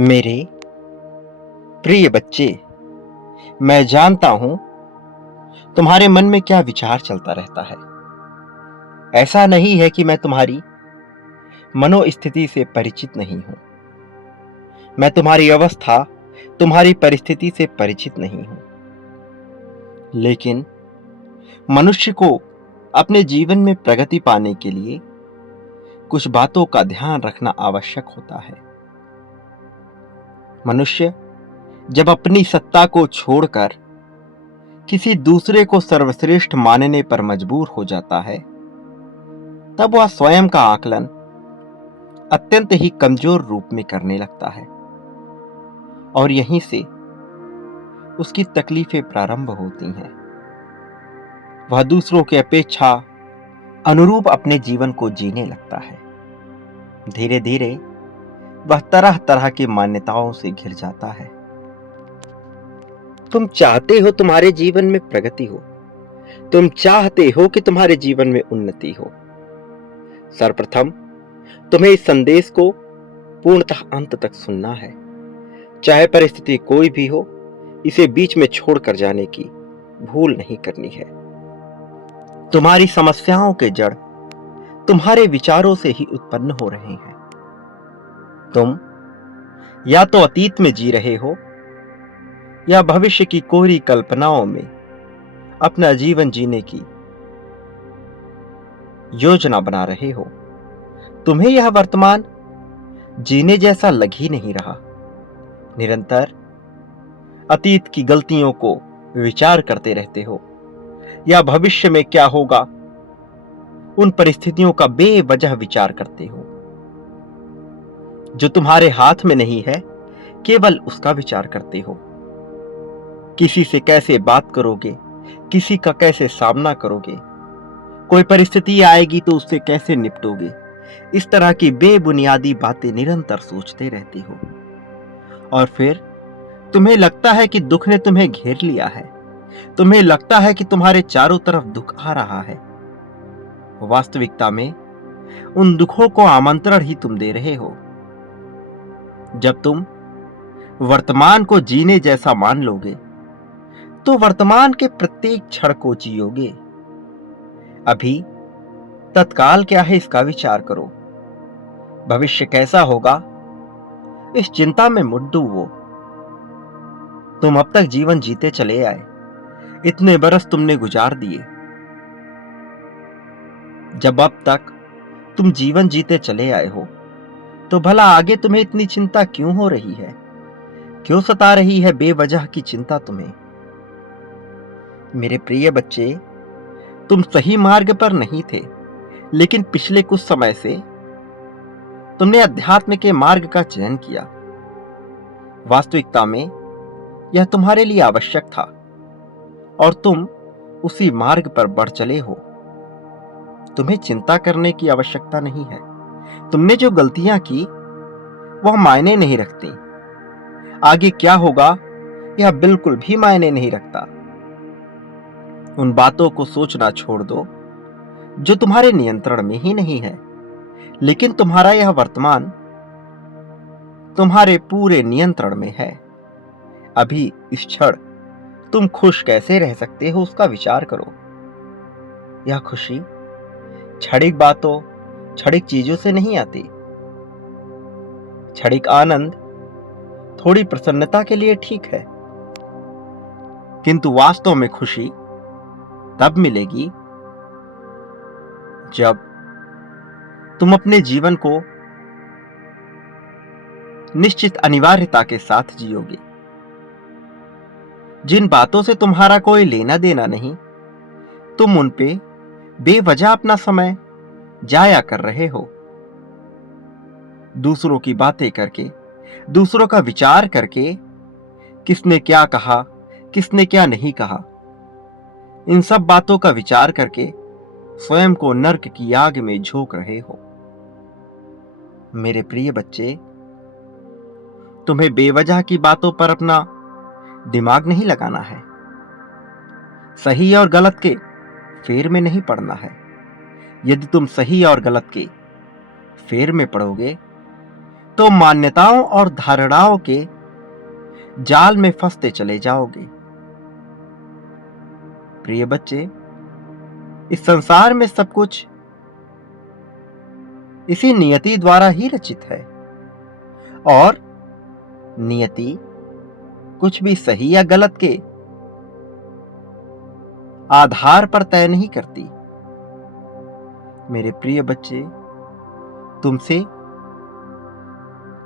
मेरे प्रिय बच्चे, मैं जानता हूं तुम्हारे मन में क्या विचार चलता रहता है। ऐसा नहीं है कि मैं तुम्हारी मनोस्थिति से परिचित नहीं हूं। मैं तुम्हारी अवस्था, तुम्हारी परिस्थिति से परिचित नहीं हूं। लेकिन मनुष्य को अपने जीवन में प्रगति पाने के लिए कुछ बातों का ध्यान रखना आवश्यक होता है। मनुष्य जब अपनी सत्ता को छोड़कर किसी दूसरे को सर्वश्रेष्ठ मानने पर मजबूर हो जाता है, तब वह स्वयं का आकलन अत्यंत ही कमजोर रूप में करने लगता है और यहीं से उसकी तकलीफें प्रारंभ होती हैं। वह दूसरों की अपेक्षा अनुरूप अपने जीवन को जीने लगता है। धीरे धीरे वह तरह तरह की मान्यताओं से घिर जाता है। तुम चाहते हो तुम्हारे जीवन में प्रगति हो, तुम चाहते हो कि तुम्हारे जीवन में उन्नति हो। सर्वप्रथम तुम्हें इस संदेश को पूर्णतः अंत तक सुनना है। चाहे परिस्थिति कोई भी हो, इसे बीच में छोड़कर जाने की भूल नहीं करनी है। तुम्हारी समस्याओं के जड़ तुम्हारे विचारों से ही उत्पन्न हो रहे हैं। तुम या तो अतीत में जी रहे हो या भविष्य की कोरी कल्पनाओं में अपना जीवन जीने की योजना बना रहे हो। तुम्हें यह वर्तमान जीने जैसा लग ही नहीं रहा। निरंतर अतीत की गलतियों को विचार करते रहते हो या भविष्य में क्या होगा उन परिस्थितियों का बेवजह विचार करते हो। जो तुम्हारे हाथ में नहीं है, केवल उसका विचार करते हो। किसी से कैसे बात करोगे, किसी का कैसे सामना करोगे, कोई परिस्थिति आएगी तो उससे कैसे निपटोगे, इस तरह की बेबुनियादी बातें निरंतर सोचते रहती हो। और फिर तुम्हें लगता है कि दुख ने तुम्हें घेर लिया है। तुम्हें लगता है कि तुम्हारे चारों तरफ दुख आ रहा है। वास्तविकता में उन दुखों को आमंत्रण ही तुम दे रहे हो। जब तुम वर्तमान को जीने जैसा मान लोगे, तो वर्तमान के प्रत्येक क्षण को जियोगे। अभी तत्काल क्या है इसका विचार करो। भविष्य कैसा होगा इस चिंता में मत डूबो। तुम अब तक जीवन जीते चले आए, इतने बरस तुमने गुजार दिए। जब अब तक तुम जीवन जीते चले आए हो, तो भला आगे तुम्हें इतनी चिंता क्यों हो रही है? क्यों सता रही है बेवजह की चिंता तुम्हें? मेरे प्रिय बच्चे, तुम सही मार्ग पर नहीं थे, लेकिन पिछले कुछ समय से तुमने अध्यात्म के मार्ग का चयन किया। वास्तविकता में यह तुम्हारे लिए आवश्यक था और तुम उसी मार्ग पर बढ़ चले हो। तुम्हें चिंता करने की आवश्यकता नहीं है। तुमने जो गलतियां की वह मायने नहीं रखती। आगे क्या होगा यह बिल्कुल भी मायने नहीं रखता। उन बातों को सोचना छोड़ दो जो तुम्हारे नियंत्रण में ही नहीं है। लेकिन तुम्हारा यह वर्तमान तुम्हारे पूरे नियंत्रण में है। अभी इस क्षण तुम खुश कैसे रह सकते हो उसका विचार करो। यह खुशी क्षणिक बातों, क्षणिक चीजों से नहीं आती। क्षणिक आनंद थोड़ी प्रसन्नता के लिए ठीक है, किंतु वास्तव में खुशी तब मिलेगी जब तुम अपने जीवन को निश्चित अनिवार्यता के साथ जियोगे। जिन बातों से तुम्हारा कोई लेना देना नहीं, तुम उन पे बेवजह अपना समय जाया कर रहे हो। दूसरों की बातें करके, दूसरों का विचार करके, किसने क्या कहा, किसने क्या नहीं कहा, इन सब बातों का विचार करके स्वयं को नर्क की आग में झोंक रहे हो। मेरे प्रिय बच्चे, तुम्हें बेवजह की बातों पर अपना दिमाग नहीं लगाना है। सही और गलत के फेर में नहीं पड़ना है। यदि तुम सही और गलत के फेर में पड़ोगे तो मान्यताओं और धारणाओं के जाल में फंसते चले जाओगे। प्रिय बच्चे, इस संसार में सब कुछ इसी नियति द्वारा ही रचित है और नियति कुछ भी सही या गलत के आधार पर तय नहीं करती। मेरे प्रिय बच्चे, तुमसे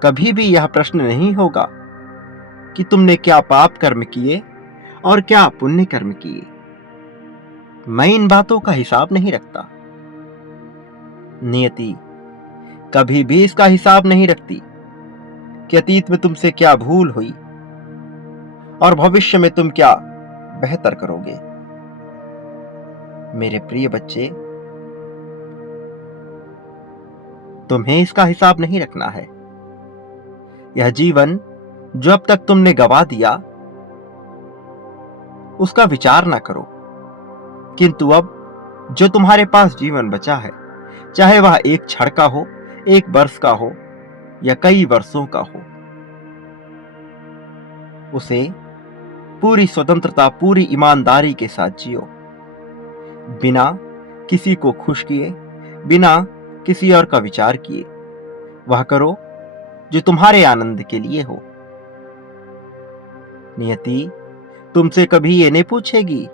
कभी भी यह प्रश्न नहीं होगा कि तुमने क्या पाप कर्म किए और क्या पुण्य कर्म किए। मैं इन बातों का हिसाब नहीं रखता। नियति कभी भी इसका हिसाब नहीं रखती कि अतीत में तुमसे क्या भूल हुई और भविष्य में तुम क्या बेहतर करोगे। मेरे प्रिय बच्चे, तुम्हें इसका हिसाब नहीं रखना है। यह जीवन जो अब तक तुमने गवा दिया, उसका विचार ना करो, किंतु अब जो तुम्हारे पास जीवन बचा है, चाहे वह एक क्षण का हो, एक वर्ष का हो या कई वर्षों का हो, उसे पूरी स्वतंत्रता, पूरी ईमानदारी के साथ जियो। बिना किसी को खुश किए, बिना किसी और का विचार किए वह करो जो तुम्हारे आनंद के लिए हो। नियति तुमसे कभी ये नहीं पूछेगी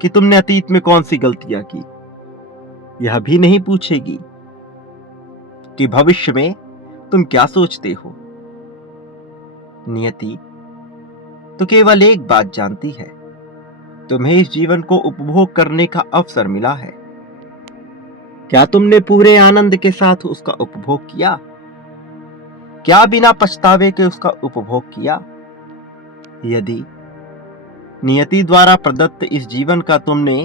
कि तुमने अतीत में कौन सी गलतियां की। यह भी नहीं पूछेगी कि भविष्य में तुम क्या सोचते हो। नियति तो केवल एक बात जानती है, तुम्हें इस जीवन को उपभोग करने का अवसर मिला है। क्या तुमने पूरे आनंद के साथ उसका उपभोग किया? क्या बिना पछतावे के उसका उपभोग किया? यदि नियति द्वारा प्रदत्त इस जीवन का तुमने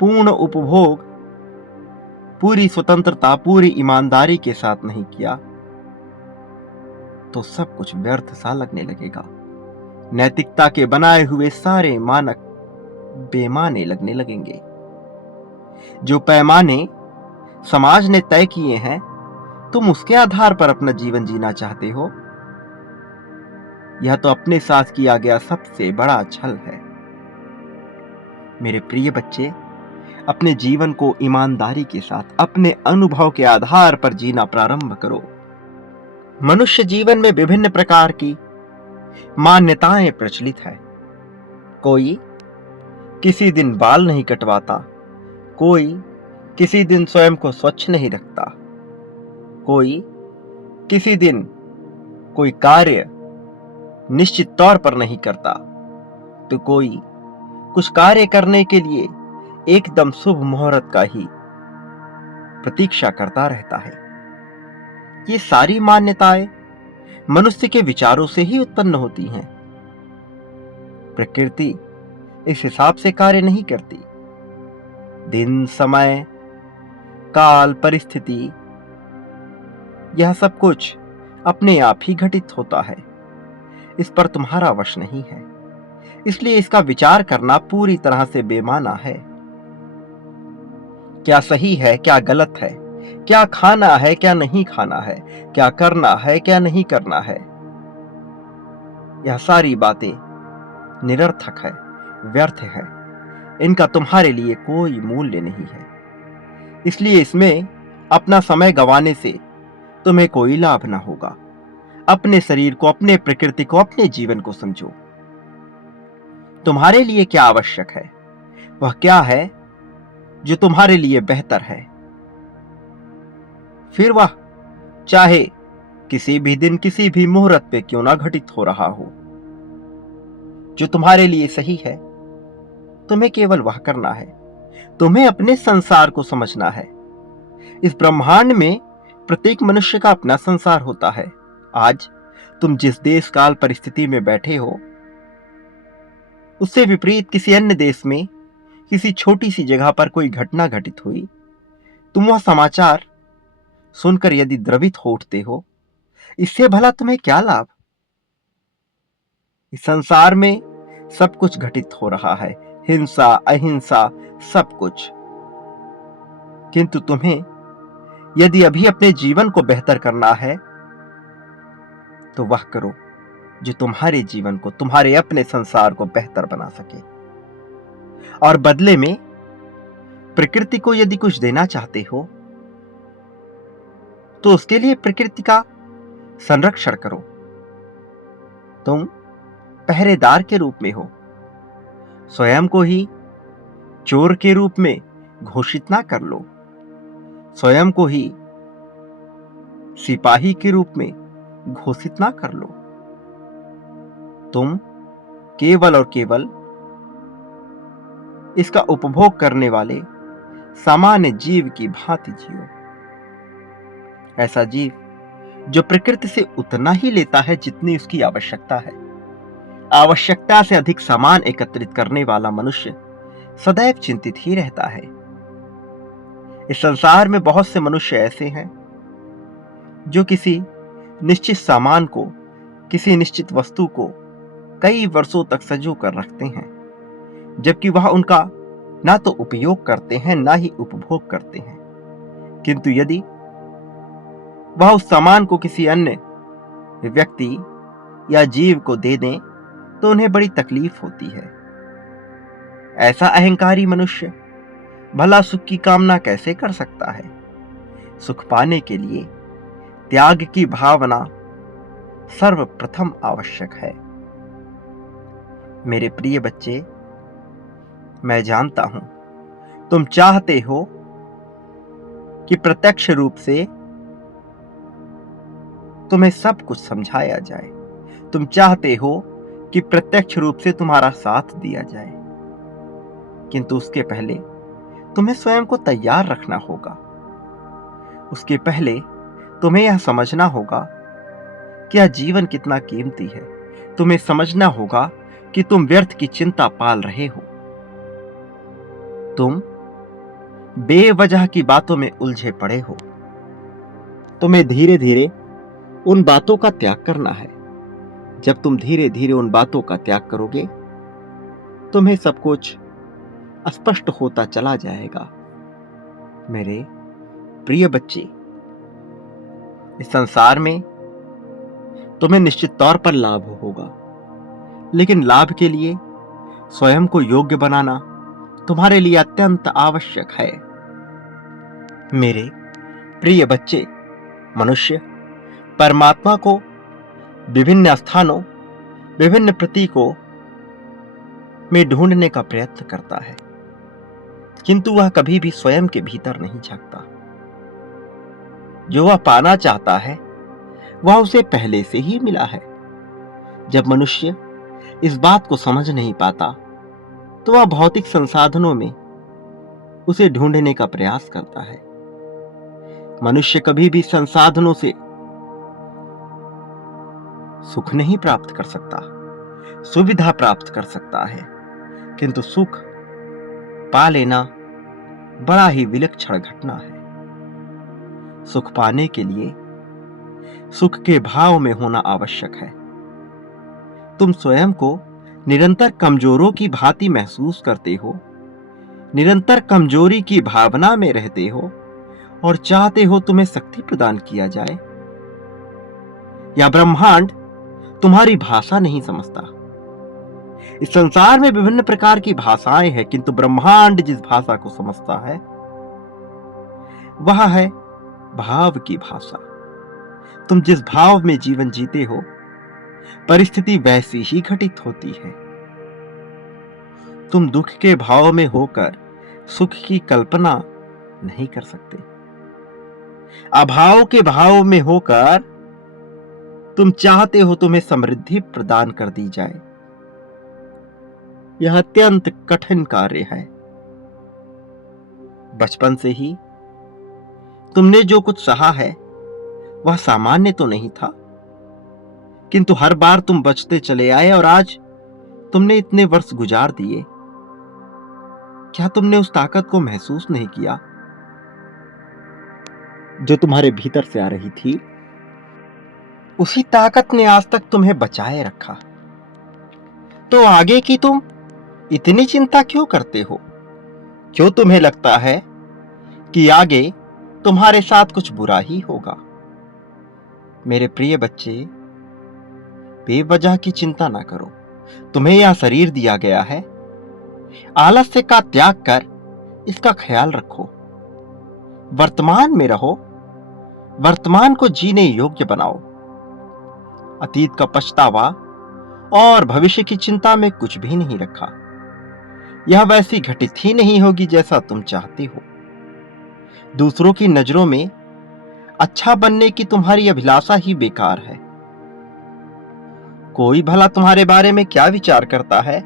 पूर्ण उपभोग पूरी स्वतंत्रता, पूरी ईमानदारी के साथ नहीं किया, तो सब कुछ व्यर्थ सा लगने लगेगा। नैतिकता के बनाए हुए सारे मानक बेमाने लगने लगेंगे। जो पैमाने समाज ने तय किए हैं, तुम उसके आधार पर अपना जीवन जीना चाहते हो। यह तो अपने साथ किया गया सबसे बड़ा छल है। मेरे प्रिय बच्चे, अपने जीवन को ईमानदारी के साथ अपने अनुभव के आधार पर जीना प्रारंभ करो। मनुष्य जीवन में विभिन्न प्रकार की मान्यताएं प्रचलित है। कोई किसी दिन बाल नहीं कटवाता, कोई किसी दिन स्वयं को स्वच्छ नहीं रखता, कोई किसी दिन कोई कार्य निश्चित तौर पर नहीं करता, तो कोई कुछ कार्य करने के लिए एकदम शुभ मुहूर्त का ही प्रतीक्षा करता रहता है। ये सारी मान्यताएं मनुष्य के विचारों से ही उत्पन्न होती हैं। प्रकृति इस हिसाब से कार्य नहीं करती। दिन, समय, काल, परिस्थिति, यह सब कुछ अपने आप ही घटित होता है। इस पर तुम्हारा वश नहीं है, इसलिए इसका विचार करना पूरी तरह से बेमाना है। क्या सही है, क्या गलत है, क्या खाना है, क्या नहीं खाना है, क्या करना है, क्या नहीं करना है, यह सारी बातें निरर्थक है, व्यर्थ है। इनका तुम्हारे लिए कोई मूल्य नहीं है। इसलिए इसमें अपना समय गंवाने से तुम्हें कोई लाभ ना होगा। अपने शरीर को, अपने प्रकृति को, अपने जीवन को समझो। तुम्हारे लिए क्या आवश्यक है, वह क्या है जो तुम्हारे लिए बेहतर है। फिर वह चाहे किसी भी दिन, किसी भी मुहूर्त पे क्यों ना घटित हो रहा हो। जो तुम्हारे लिए सही है, तुम्हें केवल वह करना है। तुम्हें अपने संसार को समझना है। इस ब्रह्मांड में प्रत्येक मनुष्य का अपना संसार होता है। आज तुम जिस देश काल परिस्थिति में बैठे हो, उससे विपरीत किसी अन्य देश में किसी छोटी सी जगह पर कोई घटना घटित हुई, तुम वह समाचार सुनकर यदि द्रवित हो उठते हो, इससे भला तुम्हें क्या लाभ। इस संसार में सब कुछ घटित हो रहा है, हिंसा, अहिंसा, सब कुछ। किंतु तुम्हें यदि अभी अपने जीवन को बेहतर करना है, तो वह करो जो तुम्हारे जीवन को, तुम्हारे अपने संसार को बेहतर बना सके। और बदले में प्रकृति को यदि कुछ देना चाहते हो तो उसके लिए प्रकृति का संरक्षण करो। तुम पहरेदार के रूप में हो, स्वयं को ही चोर के रूप में घोषित ना कर लो, स्वयं को ही सिपाही के रूप में घोषित ना कर लो। तुम केवल और केवल इसका उपभोग करने वाले सामान्य जीव की भांति जियो। ऐसा जीव जो प्रकृति से उतना ही लेता है जितनी उसकी आवश्यकता है। आवश्यकता से अधिक सामान एकत्रित करने वाला मनुष्य सदैव चिंतित ही रहता है। इस संसार में बहुत से मनुष्य ऐसे हैं जो किसी निश्चित सामान को, किसी निश्चित वस्तु को कई वर्षों तक संजो कर रखते हैं, जबकि वह उनका ना तो उपयोग करते हैं ना ही उपभोग करते हैं। किंतु यदि वह उस सामान को किसी अन्य व्यक्ति या जीव को दे दें तो उन्हें बड़ी तकलीफ होती है। ऐसा अहंकारी मनुष्य भला सुख की कामना कैसे कर सकता है? सुख पाने के लिए त्याग की भावना सर्वप्रथम आवश्यक है। मेरे प्रिय बच्चे, मैं जानता हूं तुम चाहते हो कि प्रत्यक्ष रूप से तुम्हें सब कुछ समझाया जाए। तुम चाहते हो कि प्रत्यक्ष रूप से तुम्हारा साथ दिया जाए, किंतु उसके पहले तुम्हें स्वयं को तैयार रखना होगा। उसके पहले तुम्हें यह समझना होगा कि यह जीवन कितना कीमती है। तुम्हें समझना होगा कि तुम व्यर्थ की चिंता पाल रहे हो। तुम बेवजह की बातों में उलझे पड़े हो। तुम्हें धीरे धीरे उन बातों का त्याग करना है। जब तुम धीरे धीरे उन बातों का त्याग करोगे, तुम्हें सब कुछ स्पष्ट होता चला जाएगा। मेरे प्रिय बच्चे, इस संसार में तुम्हें निश्चित तौर पर लाभ होगा, लेकिन लाभ के लिए स्वयं को योग्य बनाना तुम्हारे लिए अत्यंत आवश्यक है। मेरे प्रिय बच्चे, मनुष्य परमात्मा को विभिन्न स्थानों, विभिन्न प्रतीकों में ढूंढने का प्रयत्न करता है, किंतु वह कभी भी स्वयं के भीतर नहीं झांकता। जो वह पाना चाहता है वह उसे पहले से ही मिला है। जब मनुष्य इस बात को समझ नहीं पाता तो वह भौतिक संसाधनों में उसे ढूंढने का प्रयास करता है। मनुष्य कभी भी संसाधनों से सुख नहीं प्राप्त कर सकता, सुविधा प्राप्त कर सकता है, किंतु सुख पा लेना बड़ा ही विलक्षण घटना है। सुख पाने के लिए सुख के भाव में होना आवश्यक है। तुम स्वयं को निरंतर कमजोरों की भांति महसूस करते हो, निरंतर कमजोरी की भावना में रहते हो और चाहते हो तुम्हें शक्ति प्रदान किया जाए। या ब्रह्मांड तुम्हारी भाषा नहीं समझता। इस संसार में विभिन्न प्रकार की भाषाएं हैं, किंतु ब्रह्मांड जिस भाषा को समझता है वह है भाव की भाषा। तुम जिस भाव में जीवन जीते हो, परिस्थिति वैसी ही घटित होती है। तुम दुख के भाव में होकर सुख की कल्पना नहीं कर सकते। अभाव के भाव में होकर तुम चाहते हो तुम्हें समृद्धि प्रदान कर दी जाए। यह अत्यंत कठिन कार्य है। बचपन से ही तुमने जो कुछ सहा है वह सामान्य तो नहीं था, किंतु हर बार तुम बचते चले आए और आज तुमने इतने वर्ष गुजार दिए। क्या तुमने उस ताकत को महसूस नहीं किया जो तुम्हारे भीतर से आ रही थी? उसी ताकत ने आज तक तुम्हें बचाए रखा। तो आगे की तुम इतनी चिंता क्यों करते हो? क्यों तुम्हें लगता है कि आगे तुम्हारे साथ कुछ बुरा ही होगा? मेरे प्रिय बच्चे, बेवजह की चिंता ना करो। तुम्हें यह शरीर दिया गया है, आलस्य का त्याग कर इसका ख्याल रखो। वर्तमान में रहो, वर्तमान को जीने योग्य बनाओ। अतीत का पछतावा और भविष्य की चिंता में कुछ भी नहीं रखा। यह वैसी घटित ही नहीं होगी जैसा तुम चाहते हो। दूसरों की नजरों में अच्छा बनने की तुम्हारी अभिलाषा ही बेकार है। कोई भला तुम्हारे बारे में क्या विचार करता है,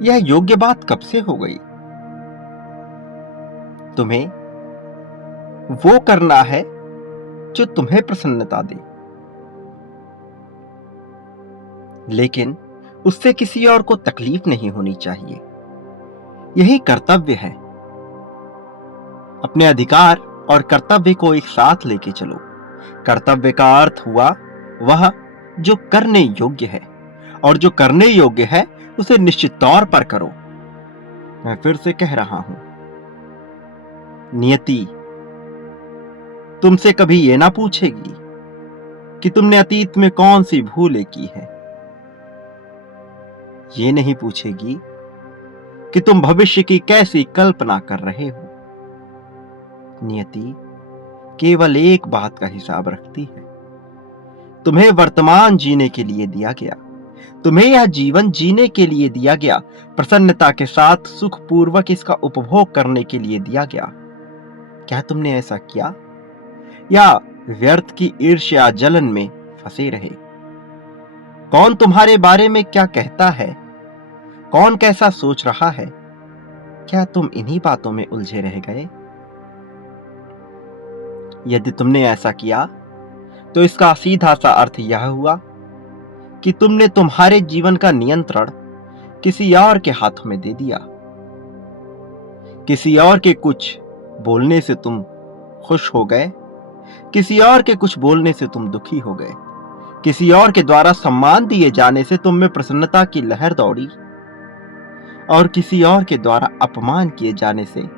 यह योग्य बात कब से हो गई। तुम्हें वो करना है जो तुम्हें प्रसन्नता दे, लेकिन उससे किसी और को तकलीफ नहीं होनी चाहिए। यही कर्तव्य है। अपने अधिकार और कर्तव्य को एक साथ लेके चलो। कर्तव्य का अर्थ हुआ वह जो करने योग्य है, और जो करने योग्य है उसे निश्चित तौर पर करो। मैं फिर से कह रहा हूं, नियति तुमसे कभी यह ना पूछेगी कि तुमने अतीत में कौन सी भूलें की है। ये नहीं पूछेगी कि तुम भविष्य की कैसी कल्पना कर रहे हो। नियति केवल एक बात का हिसाब रखती है, तुम्हें वर्तमान जीने के लिए दिया गया, तुम्हें यह जीवन जीने के लिए दिया गया, प्रसन्नता के साथ सुखपूर्वक इसका उपभोग करने के लिए दिया गया। क्या तुमने ऐसा किया, या व्यर्थ की ईर्ष्या जलन में फंसे रहे? कौन तुम्हारे बारे में क्या कहता है, कौन कैसा सोच रहा है, क्या तुम इन्हीं बातों में उलझे रह गए? यदि तुमने ऐसा किया तो इसका सीधा सा अर्थ यह हुआ कि तुमने तुम्हारे जीवन का नियंत्रण किसी और के हाथों में दे दिया। किसी और के कुछ बोलने से तुम खुश हो गए, किसी और के कुछ बोलने से तुम दुखी हो गए, किसी और के द्वारा सम्मान दिए जाने से तुम में प्रसन्नता की लहर दौड़ी, और किसी और के द्वारा अपमान किए जाने से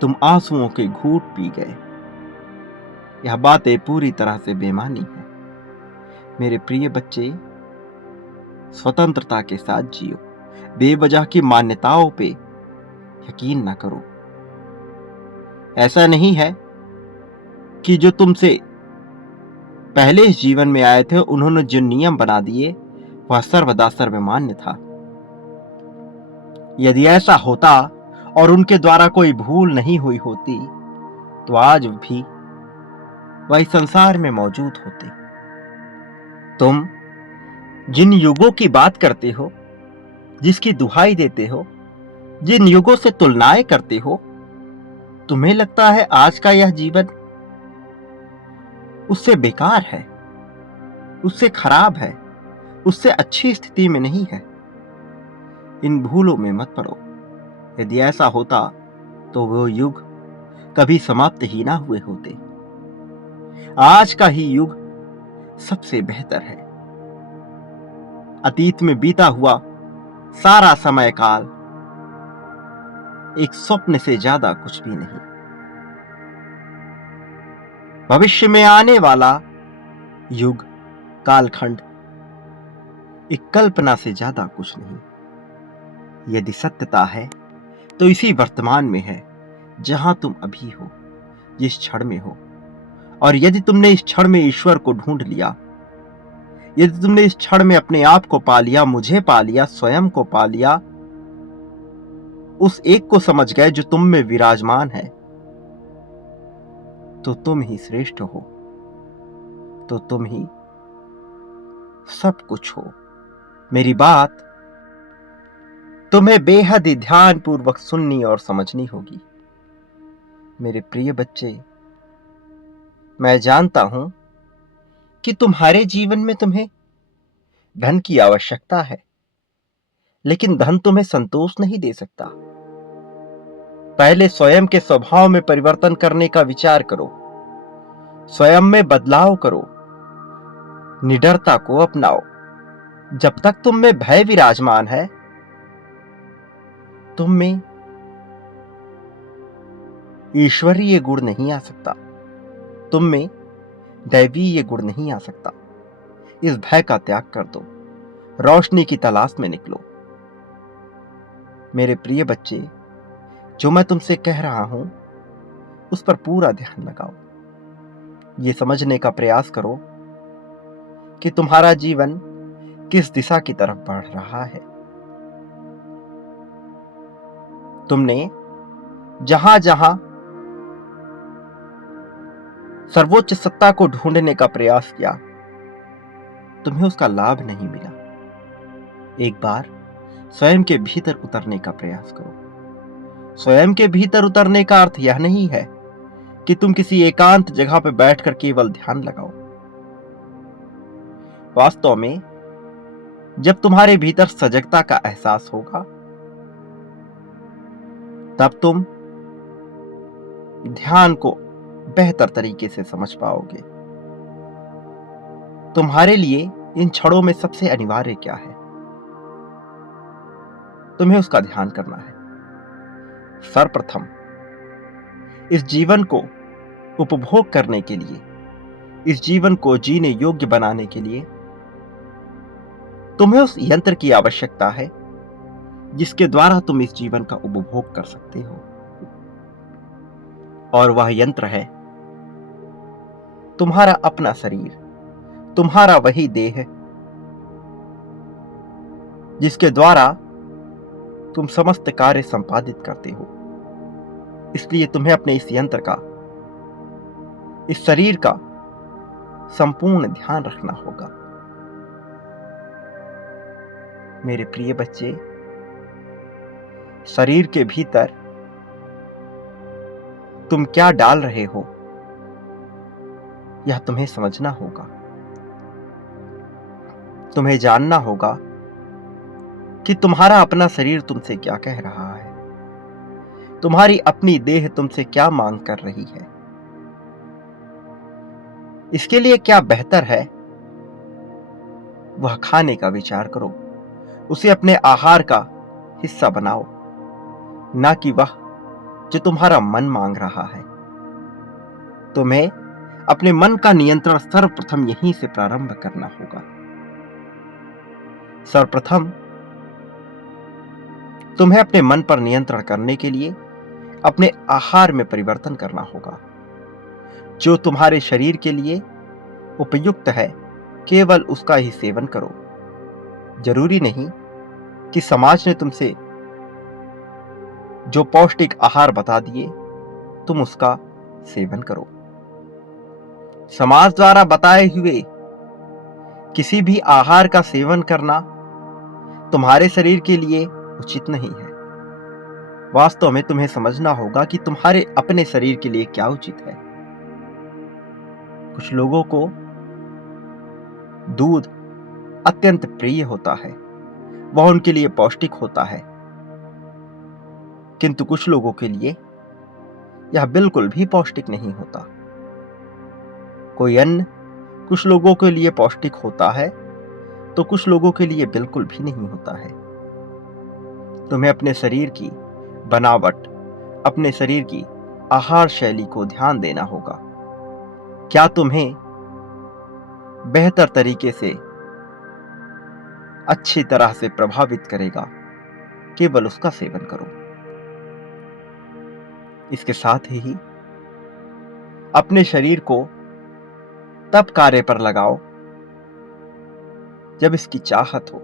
तुम आंसुओं के घूंट पी गए। यह बातें पूरी तरह से बेमानी है। मेरे प्रिय बच्चे, स्वतंत्रता के साथ जियो। बेवजह की मान्यताओं पे यकीन ना करो। ऐसा नहीं है कि जो तुमसे पहले इस जीवन में आए थे उन्होंने जो नियम बना दिए वह सर्वदा सर्वमान्य था। यदि ऐसा होता और उनके द्वारा कोई भूल नहीं हुई होती तो आज भी वह इस संसार में मौजूद होते। तुम जिन युगों की बात करते हो, जिसकी दुहाई देते हो, जिन युगों से तुलनाएं करते हो, तुम्हें लगता है आज का यह जीवन उससे बेकार है, उससे खराब है, उससे अच्छी स्थिति में नहीं है। इन भूलों में मत पड़ो। यदि ऐसा होता तो वो युग कभी समाप्त ही ना हुए होते। आज का ही युग सबसे बेहतर है। अतीत में बीता हुआ सारा समय काल एक स्वप्न से ज्यादा कुछ भी नहीं। भविष्य में आने वाला युग कालखंड एक कल्पना से ज्यादा कुछ नहीं। यदि सत्यता है तो इसी वर्तमान में है, जहां तुम अभी हो, जिस क्षण में हो। और यदि तुमने इस क्षण में ईश्वर को ढूंढ लिया, यदि तुमने इस क्षण में अपने आप को पा लिया, मुझे पा लिया, स्वयं को पा लिया, उस एक को समझ गए जो तुम में विराजमान है, तो तुम ही श्रेष्ठ हो, तो तुम ही सब कुछ हो। मेरी बात तुम्हें बेहद ही ध्यान पूर्वक सुननी और समझनी होगी। मेरे प्रिय बच्चे, मैं जानता हूं कि तुम्हारे जीवन में तुम्हें धन की आवश्यकता है, लेकिन धन तुम्हें संतोष नहीं दे सकता। पहले स्वयं के स्वभाव में परिवर्तन करने का विचार करो, स्वयं में बदलाव करो, निडरता को अपनाओ। जब तक तुम में भय विराजमान है, तुम में ईश्वरीय गुण नहीं आ सकता, तुम में दैवीय गुण नहीं आ सकता। इस भय का त्याग कर दो, रोशनी की तलाश में निकलो। मेरे प्रिय बच्चे, जो मैं तुमसे कह रहा हूं उस पर पूरा ध्यान लगाओ। ये समझने का प्रयास करो कि तुम्हारा जीवन किस दिशा की तरफ बढ़ रहा है। तुमने जहां जहां सर्वोच्च सत्ता को ढूंढने का प्रयास किया, तुम्हें उसका लाभ नहीं मिला। एक बार स्वयं के भीतर उतरने का प्रयास करो। स्वयं के भीतर उतरने का अर्थ यह नहीं है कि तुम किसी एकांत जगह पर बैठकर केवल ध्यान लगाओ। वास्तव में जब तुम्हारे भीतर सजगता का एहसास होगा, तब तुम ध्यान को बेहतर तरीके से समझ पाओगे। तुम्हारे लिए इन क्षणों में सबसे अनिवार्य क्या है, तुम्हें उसका ध्यान करना है। सर्वप्रथम इस जीवन को उपभोग करने के लिए, इस जीवन को जीने योग्य बनाने के लिए तुम्हें उस यंत्र की आवश्यकता है जिसके द्वारा तुम इस जीवन का उपभोग कर सकते हो। और वह यंत्र है तुम्हारा अपना शरीर, तुम्हारा वही देह जिसके द्वारा तुम समस्त कार्य संपादित करते हो। इसलिए तुम्हें अपने इस यंत्र का, इस शरीर का संपूर्ण ध्यान रखना होगा। मेरे प्रिय बच्चे, शरीर के भीतर तुम क्या डाल रहे हो यह तुम्हें समझना होगा। तुम्हें जानना होगा कि तुम्हारा अपना शरीर तुमसे क्या कह रहा है, तुम्हारी अपनी देह तुमसे क्या मांग कर रही है। इसके लिए क्या बेहतर है वह खाने का विचार करो, उसे अपने आहार का हिस्सा बनाओ, ना कि वह जो तुम्हारा मन मांग रहा है। तुम्हें अपने मन का नियंत्रण सर्वप्रथम यहीं से प्रारंभ करना होगा। सर्वप्रथम तुम्हें अपने मन पर नियंत्रण करने के लिए अपने आहार में परिवर्तन करना होगा। जो तुम्हारे शरीर के लिए उपयुक्त है केवल उसका ही सेवन करो। जरूरी नहीं कि समाज ने तुमसे जो पौष्टिक आहार बता दिए तुम उसका सेवन करो। समाज द्वारा बताए हुए किसी भी आहार का सेवन करना तुम्हारे शरीर के लिए उचित नहीं है। वास्तव में तुम्हें समझना होगा कि तुम्हारे अपने शरीर के लिए क्या उचित है। कुछ लोगों को दूध अत्यंत प्रिय होता है, वह उनके लिए पौष्टिक होता है, किंतु कुछ लोगों के लिए यह बिल्कुल भी पौष्टिक नहीं होता। कोई अन्न कुछ लोगों के लिए पौष्टिक होता है तो कुछ लोगों के लिए बिल्कुल भी नहीं होता है। तुम्हें अपने शरीर की बनावट, अपने शरीर की आहार शैली को ध्यान देना होगा। क्या तुम्हें बेहतर तरीके से, अच्छी तरह से प्रभावित करेगा, केवल उसका सेवन करो। इसके साथ ही अपने शरीर को तब कार्य पर लगाओ जब इसकी चाहत हो।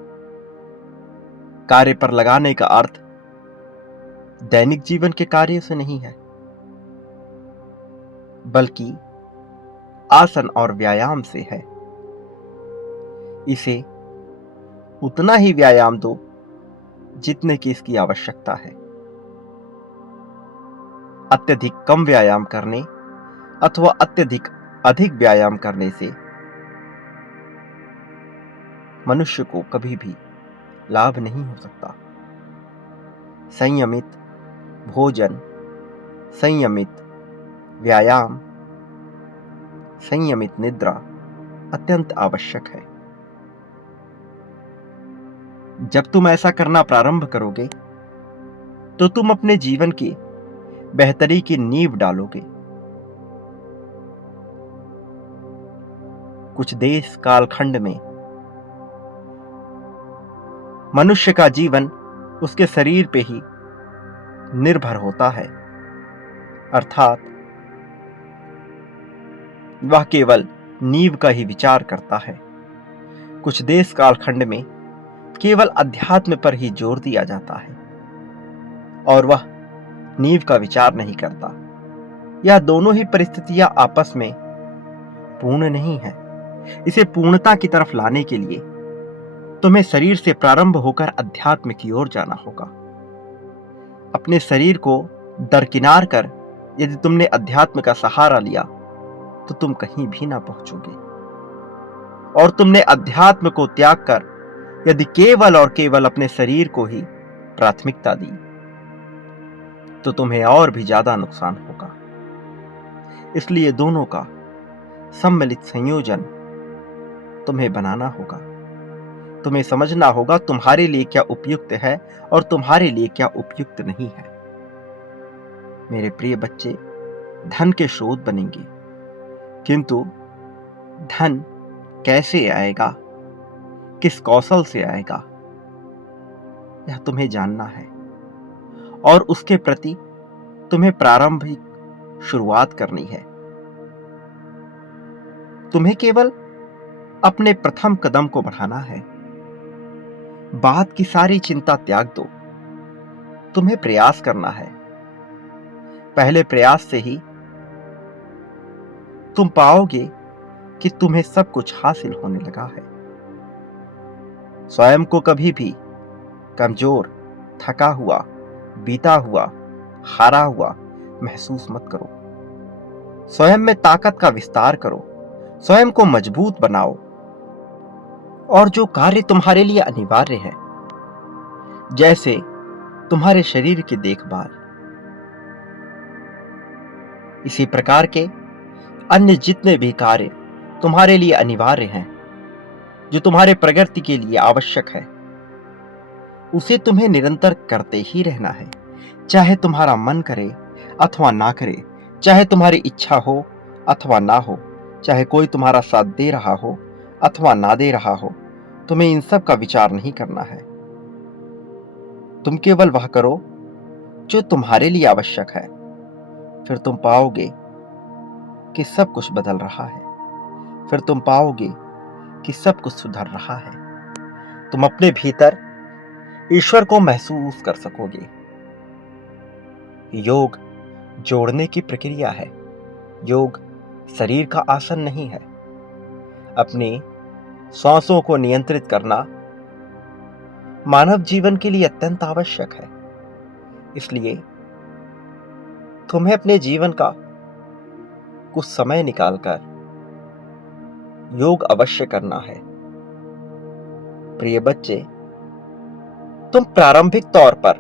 कार्य पर लगाने का अर्थ दैनिक जीवन के कार्यों से नहीं है, बल्कि आसन और व्यायाम से है। इसे उतना ही व्यायाम दो जितने की इसकी आवश्यकता है। अत्यधिक कम व्यायाम करने अथवा अत्यधिक अधिक व्यायाम करने से मनुष्य को कभी भी लाभ नहीं हो सकता। संयमित भोजन, संयमित व्यायाम, संयमित निद्रा अत्यंत आवश्यक है। जब तुम ऐसा करना प्रारंभ करोगे तो तुम अपने जीवन की बेहतरी की नींव डालोगे। कुछ देश कालखंड में मनुष्य का जीवन उसके शरीर पे ही निर्भर होता है, अर्थात वह केवल नींव का ही विचार करता है। कुछ देश कालखंड में केवल अध्यात्म पर ही जोर दिया जाता है और वह नींव का विचार नहीं करता। यह दोनों ही परिस्थितियां आपस में पूर्ण नहीं है। इसे पूर्णता की तरफ लाने के लिए तुम्हें शरीर से प्रारंभ होकर अध्यात्म की ओर जाना होगा। अपने शरीर को दरकिनार कर यदि तुमने अध्यात्म का सहारा लिया तो तुम कहीं भी ना पहुंचोगे, और तुमने अध्यात्म को त्याग कर यदि केवल और केवल अपने शरीर को ही प्राथमिकता दी तो तुम्हें और भी ज्यादा नुकसान होगा। इसलिए दोनों का सम्मिलित संयोजन तुम्हें बनाना होगा। तुम्हें समझना होगा तुम्हारे लिए क्या उपयुक्त है और तुम्हारे लिए क्या उपयुक्त नहीं है। मेरे प्रिय बच्चे, धन के स्रोत बनेंगे, किंतु धन कैसे आएगा, किस कौशल से आएगा, यह तुम्हें जानना है और उसके प्रति तुम्हें प्रारंभिक शुरुआत करनी है। तुम्हें केवल अपने प्रथम कदम को बढ़ाना है। बात की सारी चिंता त्याग दो। तुम्हें प्रयास करना है। पहले प्रयास से ही तुम पाओगे कि तुम्हें सब कुछ हासिल होने लगा है। स्वयं को कभी भी कमजोर, थका हुआ, बीता हुआ, हारा हुआ महसूस मत करो। स्वयं में ताकत का विस्तार करो, स्वयं को मजबूत बनाओ और जो कार्य तुम्हारे लिए अनिवार्य है, जैसे तुम्हारे शरीर की देखभाल, इसी प्रकार के अन्य जितने भी कार्य तुम्हारे लिए अनिवार्य हैं, जो तुम्हारे प्रगति के लिए आवश्यक है, उसे तुम्हें निरंतर करते ही रहना है। चाहे तुम्हारा मन करे अथवा ना करे, चाहे तुम्हारी इच्छा हो अथवा ना हो, चाहे कोई तुम्हारा साथ दे रहा हो अथवा ना दे रहा हो, तुम्हें इन सब का विचार नहीं करना है। तुम केवल वह करो जो तुम्हारे लिए आवश्यक है। फिर तुम पाओगे कि सब कुछ बदल रहा है। फिर तुम पाओगे कि सब कुछ सुधर रहा है। तुम अपने भीतर ईश्वर को महसूस कर सकोगे। योग जोड़ने की प्रक्रिया है। योग शरीर का आसन नहीं है। अपनी सांसों को नियंत्रित करना मानव जीवन के लिए अत्यंत आवश्यक है। इसलिए तुम्हें अपने जीवन का कुछ समय निकालकर योग अवश्य करना है। प्रिय बच्चे, तुम प्रारंभिक तौर पर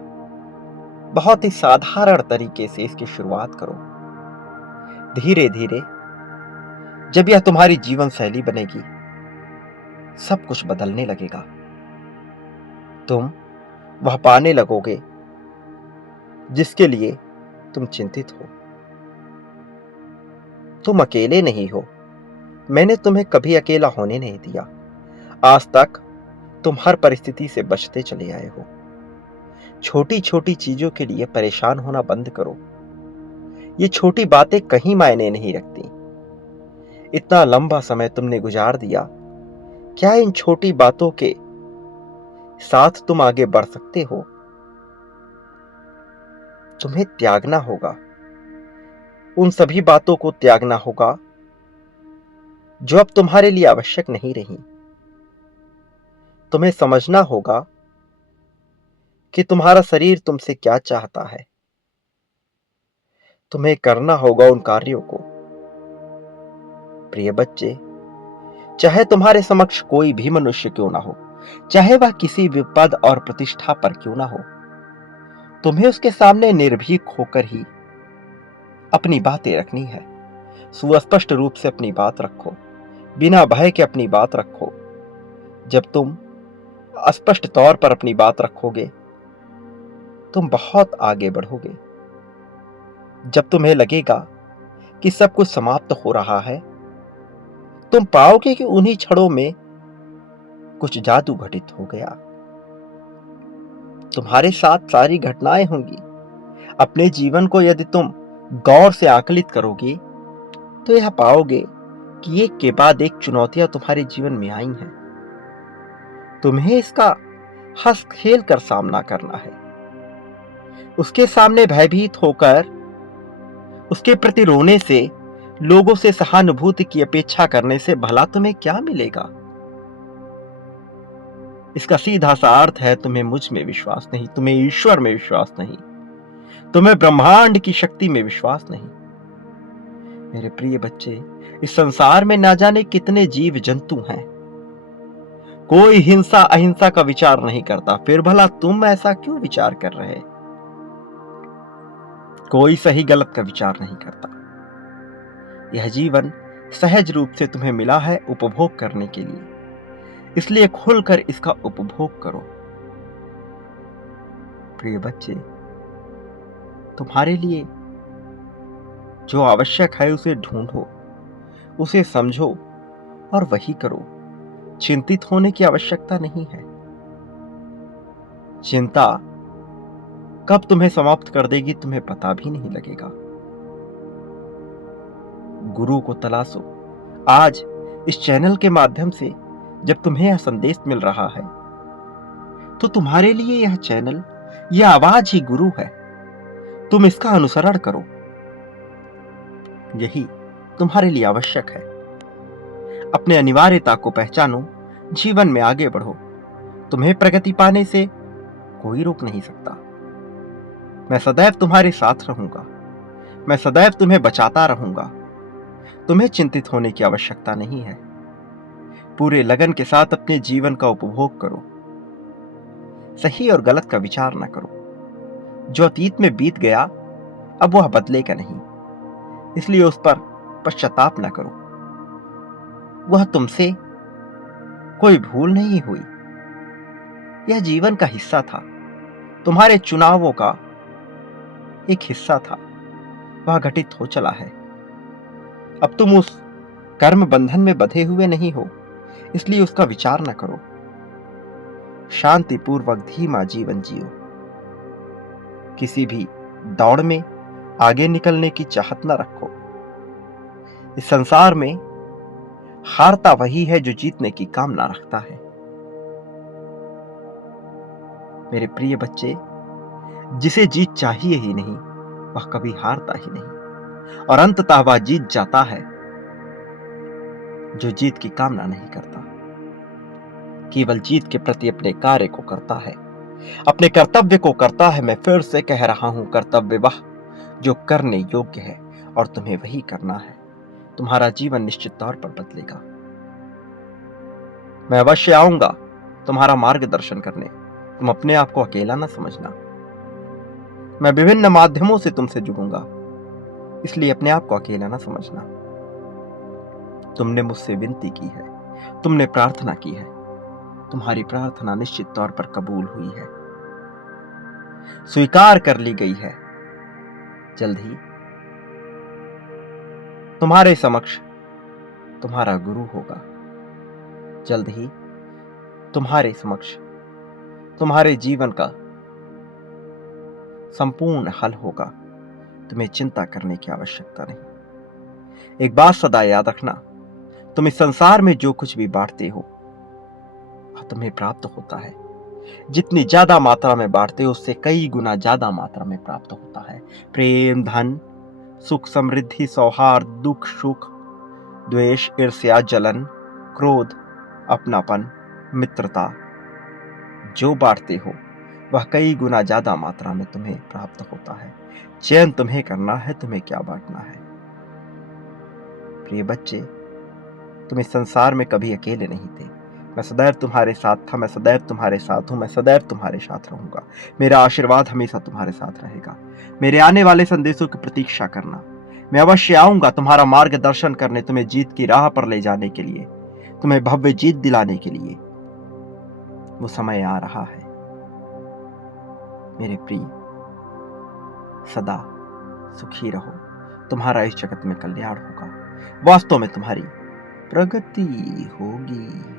बहुत ही साधारण तरीके से इसकी शुरुआत करो। धीरे धीरे जब यह तुम्हारी जीवन शैली बनेगी, सब कुछ बदलने लगेगा। तुम वह पाने लगोगे जिसके लिए तुम चिंतित हो। तुम अकेले नहीं हो। मैंने तुम्हें कभी अकेला होने नहीं दिया। आज तक तुम हर परिस्थिति से बचते चले आए हो। छोटी छोटी चीजों के लिए परेशान होना बंद करो। ये छोटी बातें कहीं मायने नहीं रखती। इतना लंबा समय तुमने गुजार दिया, क्या इन छोटी बातों के साथ तुम आगे बढ़ सकते हो? तुम्हें त्यागना होगा। उन सभी बातों को त्यागना होगा जो अब तुम्हारे लिए आवश्यक नहीं रही। तुम्हें समझना होगा कि तुम्हारा शरीर तुमसे क्या चाहता है। तुम्हें करना होगा उन कार्यों को। प्रिय बच्चे, चाहे तुम्हारे समक्ष कोई भी मनुष्य क्यों ना हो, चाहे वह किसी भी पद और प्रतिष्ठा पर क्यों ना हो, तुम्हें उसके सामने निर्भीक होकर ही अपनी बातें रखनी है। सुस्पष्ट रूप से अपनी बात रखो, बिना भय के अपनी बात रखो। जब तुम स्पष्ट तौर पर अपनी बात रखोगे, तुम बहुत आगे बढ़ोगे। जब तुम्हें लगेगा कि सब कुछ समाप्त हो रहा है, तुम पाओगे कि उन्हीं क्षणों में कुछ जादू घटित हो गया। तुम्हारे साथ सारी घटनाएं होंगी। अपने जीवन को यदि तुम गौर से आकलित करोगे तो यह पाओगे कि एक के बाद एक चुनौतियां तुम्हारे जीवन में आई हैं। तुम्हें इसका हंस खेल कर सामना करना है। उसके सामने भयभीत होकर उसके प्रति रोने से, लोगों से सहानुभूति की अपेक्षा करने से भला तुम्हें क्या मिलेगा? इसका सीधा सा अर्थ है तुम्हें मुझ में विश्वास नहीं, तुम्हें ईश्वर में विश्वास नहीं, तुम्हें ब्रह्मांड की शक्ति में विश्वास नहीं। मेरे प्रिय बच्चे, इस संसार में ना जाने कितने जीव जंतु हैं। कोई हिंसा अहिंसा का विचार नहीं करता, फिर भला तुम ऐसा क्यों विचार कर रहे? कोई सही गलत का विचार नहीं करता। यह जीवन सहज रूप से तुम्हें मिला है उपभोग करने के लिए, इसलिए खुलकर इसका उपभोग करो। प्रिय बच्चे, तुम्हारे लिए जो आवश्यक है उसे ढूंढो, उसे समझो और वही करो। चिंतित होने की आवश्यकता नहीं है। चिंता कब तुम्हें समाप्त कर देगी तुम्हें पता भी नहीं लगेगा। गुरु को तलाशो। आज इस चैनल के माध्यम से जब तुम्हें यह संदेश मिल रहा है तो तुम्हारे लिए यह चैनल, यह आवाज ही गुरु है। तुम इसका अनुसरण करो, यही तुम्हारे लिए आवश्यक है। अपने अनिवार्यता को पहचानो, जीवन में आगे बढ़ो। तुम्हें प्रगति पाने से कोई रोक नहीं सकता। मैं सदैव तुम्हारे साथ रहूंगा। मैं सदैव तुम्हें बचाता रहूंगा। तुम्हें चिंतित होने की आवश्यकता नहीं है। पूरे लगन के साथ अपने जीवन का उपभोग करो। सही और गलत का विचार न करो। जो अतीत में बीत गया अब वह बदलेगा नहीं, इसलिए उस पर पश्चाताप न करो। वह तुमसे कोई भूल नहीं हुई। यह जीवन का हिस्सा था, तुम्हारे चुनावों का एक हिस्सा था। वह घटित हो चला है। अब तुम उस कर्म बंधन में बंधे हुए नहीं हो, इसलिए उसका विचार न करो। शांतिपूर्वक धीमा जीवन जियो। किसी भी दौड़ में आगे निकलने की चाहत न रखो। इस संसार में हारता वही है जो जीतने की कामना रखता है। मेरे प्रिय बच्चे, जिसे जीत चाहिए ही नहीं वह कभी हारता ही नहीं, और अंततः वह जीत जाता है जो जीत की कामना नहीं करता, केवल जीत के प्रति अपने कार्य को करता है, अपने कर्तव्य को करता है। मैं फिर से कह रहा हूं, कर्तव्य वह जो करने योग्य है और तुम्हें वही करना है। तुम्हारा जीवन निश्चित तौर पर बदलेगा। मैं अवश्य आऊंगा तुम्हारा मार्गदर्शन करने। तुम अपने आप को अकेला न समझना। मैं विभिन्न माध्यमों से तुमसे जुड़ूंगा, इसलिए अपने आप को अकेला न समझना। तुमने मुझसे विनती की है, तुमने प्रार्थना की है, तुम्हारी प्रार्थना निश्चित तौर पर कबूल हुई है, स्वीकार कर ली गई है। जल्द ही तुम्हारे समक्ष तुम्हारा गुरु होगा। जल्द ही तुम्हारे समक्ष तुम्हारे जीवन का संपूर्ण हल होगा। तुम्हें चिंता करने की आवश्यकता नहीं। एक बात सदा याद रखना, तुम इस संसार में जो कुछ भी बांटते हो वह तुम्हें प्राप्त होता है। जितनी ज्यादा मात्रा में बांटते हो उससे कई गुना ज्यादा मात्रा में प्राप्त होता है। प्रेम, धन, सुख, समृद्धि, सौहार्द, दुख, सुख, द्वेष, ईर्ष्या, जलन, क्रोध, अपनापन, मित्रता, जो बांटते हो वह कई गुना ज्यादा मात्रा में तुम्हें प्राप्त होता है। चयन तुम्हें करना है, तुम्हें क्या बांटना है। प्रिय बच्चे, तुम इस संसार में कभी अकेले नहीं थे। मैं सदैव तुम्हारे साथ था, मैं सदैव तुम्हारे साथ हूं, मैं सदैव तुम्हारे साथ रहूंगा। मेरा आशीर्वाद हमेशा तुम्हारे साथ रहेगा। मेरे आने वाले संदेशों की प्रतीक्षा करना। मैं अवश्य आऊंगा तुम्हारा मार्गदर्शन करने, तुम्हें जीत की राह पर ले जाने के लिए, तुम्हें भव्य जीत दिलाने के लिए। वो समय आ रहा है। मेरे प्रिय, सदा सुखी रहो। तुम्हारा इस जगत में कल्याण होगा। वास्तव में तुम्हारी प्रगति होगी।